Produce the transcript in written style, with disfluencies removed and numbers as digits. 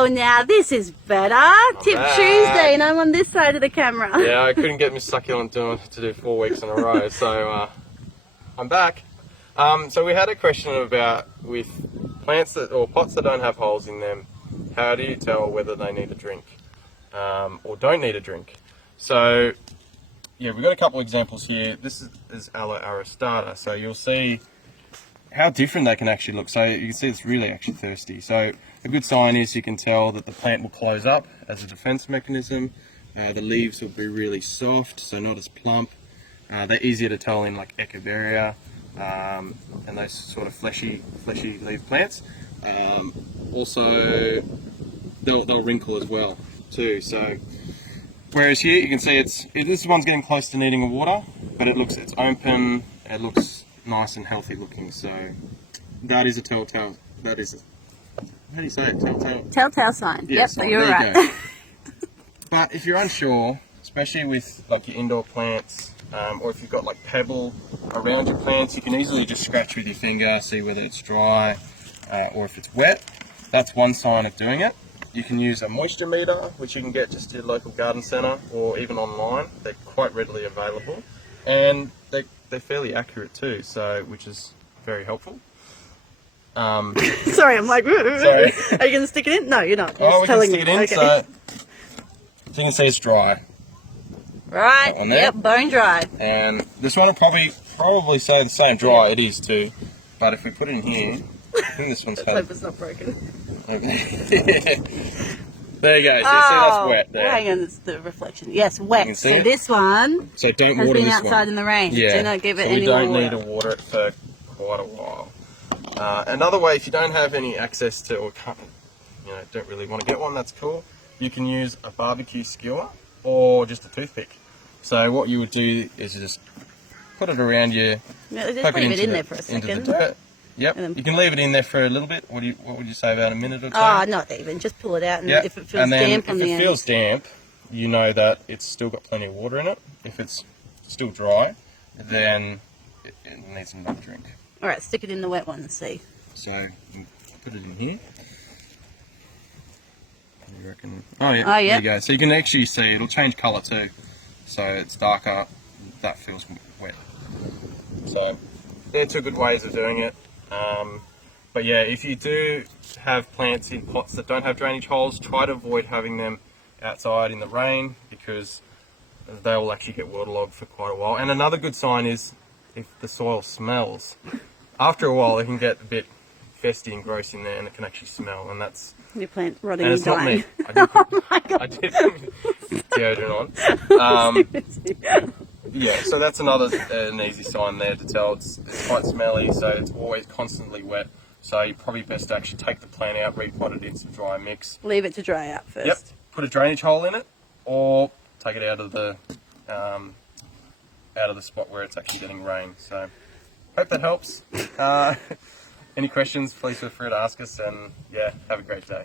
Oh, now this is better. Tip back. Tuesday, and I'm on this side of the camera. Yeah, I couldn't get my succulent to do 4 weeks in a row, so I'm back. So we had a question about with plants or pots that don't have holes in them, how do you tell whether they need a drink or don't need a drink? So yeah, we've got a couple examples here. This is Aloe aristata, so you'll see how different they can actually look. So you can see it's really actually thirsty. So a good sign is you can tell that the plant will close up as a defense mechanism. The leaves will be really soft, so not as plump. They're easier to tell in like Echeveria and those sort of fleshy leaf plants. Also, they'll wrinkle as well too. So whereas here you can see this one's getting close to needing water, but it's open. It looks nice and healthy looking. So that is a telltale. That is how do you say it? Telltale. Telltale sign. Yes, Yep, you're there you right. But if you're unsure, especially with like your indoor plants, or if you've got like pebble around your plants, you can easily just scratch with your finger, see whether it's dry or if it's wet. That's one sign of doing it. You can use a moisture meter, which you can get just at your local garden centre or even online. They're quite readily available, and they're fairly accurate too, so which is very helpful. Sorry, I'm like, Sorry. Are you going to stick it in? No, you're not. You're Oh, we just can stick it in. Okay. So you can see it's dry. Right, That one there. yep, bone dry. And this one will probably say the same dry. It is too, but if we put it in here, I think this one's Let's hope had. it's not broken. There you go. So you see that's wet there. Hang on, it's the reflection. Yes, wet. can see So it? this one So don't has water been this outside one. in the rain. Yeah. Do not give it so any we don't more need water. to water it for quite a while. Another way, if you don't have any access to or can't, don't really want to get one, that's cool. You can use a barbecue skewer or just a toothpick. So what you would do is just put it around your. Yeah, just poke leave it in into there for a into the second. dirt. Yep. And then- You can leave it in there for a little bit. What would you say, about a minute or two? Oh, not even. Just pull it out, and Yeah. if it feels and then damp on the if it end. feels damp, you know that it's still got plenty of water in it. If it's still dry, then it needs another drink. All right, stick it in the wet one and see. So put it in here. You reckon? Oh yeah. Oh, yeah. There you go. So you can actually see it'll change colour too. So it's darker. That feels wet. So they're two good ways of doing it. But yeah, if you do have plants in pots that don't have drainage holes, try to avoid having them outside in the rain because they will actually get waterlogged for quite a while. And another good sign is if the soil smells. After a while, it can get a bit festy and gross in there, and it can actually smell. And that's Your plant rotting and and it's not dying. me. I did put, Oh my God. I did put deodorant on. Yeah, so that's an easy sign there to tell. It's quite smelly, so it's always constantly wet. So you're probably best to actually take the plant out, repot it in some dry mix. Leave it to dry out first. Yep. Put a drainage hole in it, or take it out of the spot where it's actually getting rain. So hope that helps. Any questions? Please feel free to ask us, and yeah, have a great day.